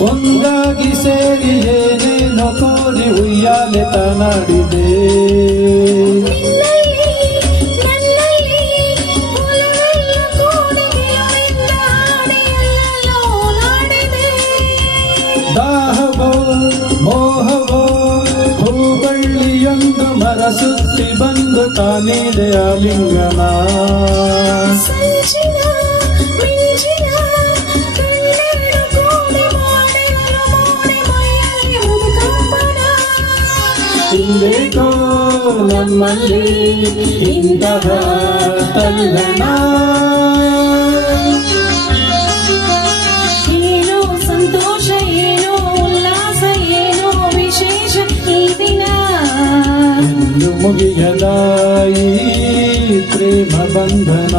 ಒಂದಾಗಿ ಸೇರಿ ಏನೇನೋ ಕೋರಿ ಉಯ್ಯಾಲೆ ತನಾಡಿದೆ. ದಾಹವೋ ಮೋಹವೋ ಹೂಬಳ್ಳಿಯೊಂದು ಮರಸುತ್ತಿ ಬಂದು ತಾನಿದೆ ಆಲಿಂಗನ. ಇಂದೇಕೋ ನಮ್ಮಲ್ಲಿ ಇಂತಹ ತಲ್ಲಣ. ಏನೋ ಸಂತೋಷ, ಏನೋ ಉಲ್ಲಾಸ, ಏನೋ ವಿಶೇಷ ಈ ದಿನ. ಎಂದು ಮುಗಿಯದ ಈ ಪ್ರೇಮ ಬಂಧನ.